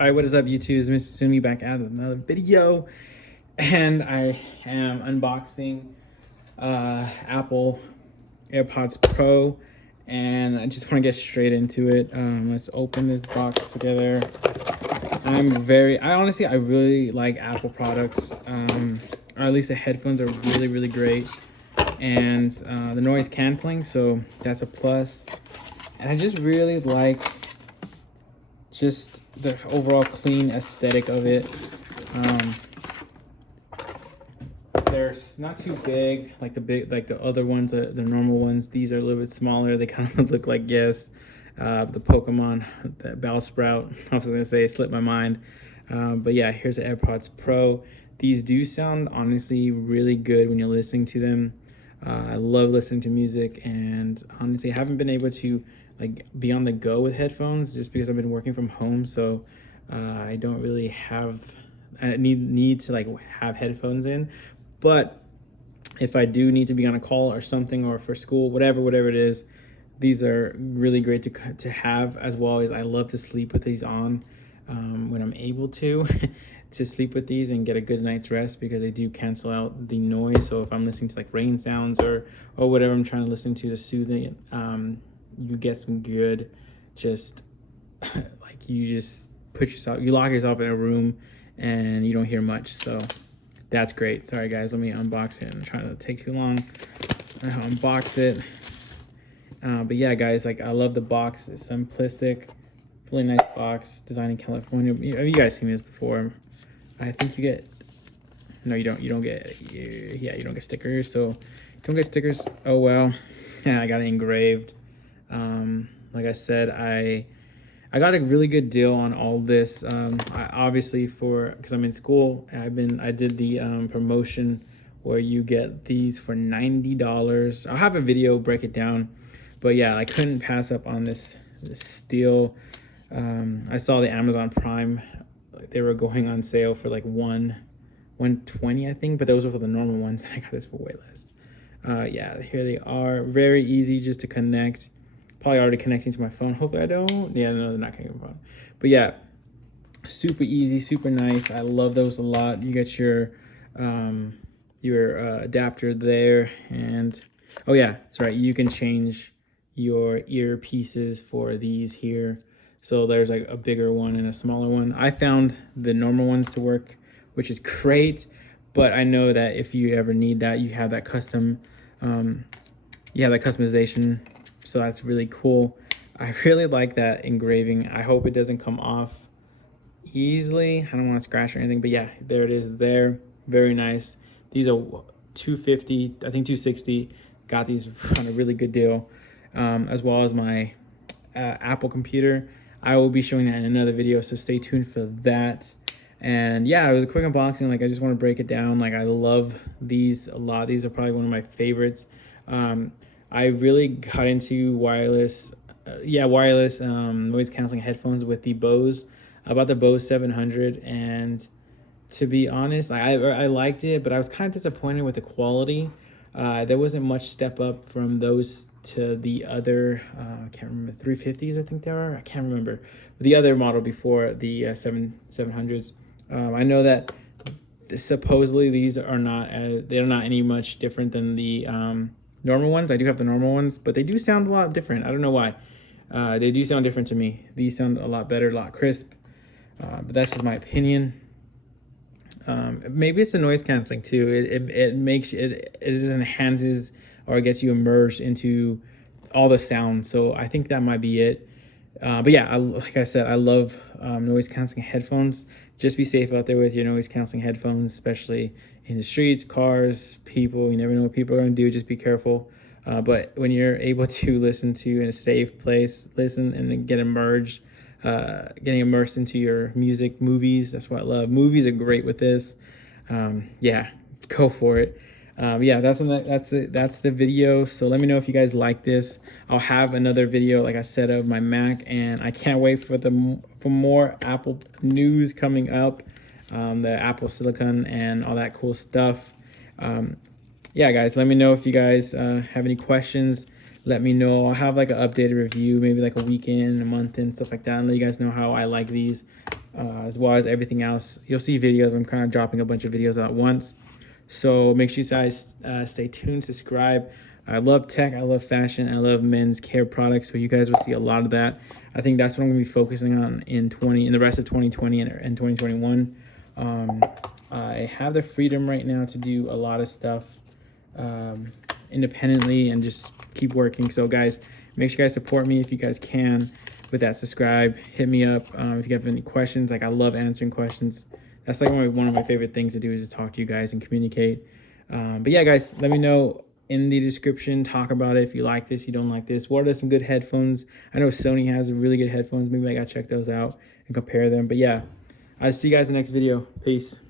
Alright, what is up YouTube? It's Mr. Sumi back at another video. And I am unboxing Apple AirPods Pro. And I just want to get straight into it. Let's open this box together. I really like Apple products. Or at least the headphones are really, really great. And the noise canceling, so that's a plus. And I just really like just the overall clean aesthetic of it. They're not too big like the other ones, the normal ones. These are a little bit smaller. They kind of look like the Pokemon, that Bellsprout. I was gonna say, it slipped my mind. But yeah, here's the AirPods Pro. These do sound honestly really good when you're listening to them. I love listening to music, and honestly I haven't been able to like be on the go with headphones just because I've been working from home, so I don't really have need to like have headphones in. But if I do need to be on a call or something, or for school, whatever it is, these are really great to have, as well as I love to sleep with these on when I'm able to to sleep with these and get a good night's rest, because they do cancel out the noise. So if I'm listening to like rain sounds or whatever I'm trying to listen to soothe it, you get some good, just like you just you lock yourself in a room and you don't hear much. So that's great. Sorry guys, let me unbox it. I'm trying to take too long. I'll unbox it. But yeah guys, like I love the box. It's simplistic, really nice box, designed in California. You guys seen this before. I think you get, no you don't get, yeah, you don't get stickers. So you don't get stickers, oh well. Yeah, I got it engraved. Like I said, I got a really good deal on all this. I obviously, because I'm in school, I did the promotion where you get these for $90. I'll have a video break it down, but yeah, I couldn't pass up on this steal. I saw the Amazon Prime, they were going on sale for like $120, I think, but those were for the normal ones. I got this for way less. Yeah, here they are. Very easy just to connect. Probably already connecting to my phone. Hopefully I don't. Yeah, no, they're not connecting to my phone. But yeah, super easy, super nice. I love those a lot. You get your adapter there, and oh yeah, that's right. You can change your earpieces for these here. So there's like a bigger one and a smaller one. I found the normal ones to work, which is great. But I know that if you ever need that, you have that customization. So that's really cool. I really like that engraving. I hope it doesn't come off easily. I don't want to scratch or anything, but yeah, there it is there. Very nice. These are $250, I think $260. Got these on a really good deal. As well as my Apple computer. I will be showing that in another video, so stay tuned for that. And yeah, it was a quick unboxing. Like I just want to break it down. Like I love these a lot. These are probably one of my favorites. I really got into wireless noise canceling headphones with the Bose. I bought the Bose 700, and to be honest, I liked it, but I was kind of disappointed with the quality. There wasn't much step up from those to the other, I can't remember, 350s I think they were. I can't remember. The other model before the 700s. I know that supposedly these are they're not any much different than the normal ones. I do have the normal ones, but they do sound a lot different. I don't know why. They do sound different to me. These sound a lot better, a lot crisp. But that's just my opinion. Maybe it's the noise canceling too. It makes it just enhances or gets you immersed into all the sounds. So I think that might be it. But yeah, like I said, I love noise canceling headphones. Just be safe out there with your noise canceling headphones, especially in the streets, cars, people. You never know what people are going to do. Just be careful. But when you're able to listen to in a safe place, listen and then getting immersed into your music, movies. That's what I love. Movies are great with this. Yeah, go for it. Yeah, that's the video. So let me know if you guys like this. I'll have another video, like I said, of my Mac, and I can't wait for more Apple news coming up, the Apple Silicon and all that cool stuff. Yeah, guys, let me know if you guys have any questions. let me know. I'll have like an updated review, maybe like a weekend, a month and stuff like that, and let you guys know how I like these. as well as everything else. You'll see videos. I'm kind of dropping a bunch of videos at once. So make sure you guys stay tuned, subscribe. I love tech, I love fashion, I love men's care products. So you guys will see a lot of that. I think that's what I'm gonna be focusing on in the rest of 2020 and 2021. I have the freedom right now to do a lot of stuff independently and just keep working. So guys, make sure you guys support me if you guys can with that. Subscribe, hit me up if you have any questions. Like, I love answering questions. That's like one of my favorite things to do, is just talk to you guys and communicate. But yeah, guys, let me know in the description. Talk about it if you like this, you don't like this. What are some good headphones? I know Sony has really good headphones. Maybe I gotta check those out and compare them. But yeah, I'll see you guys in the next video. Peace.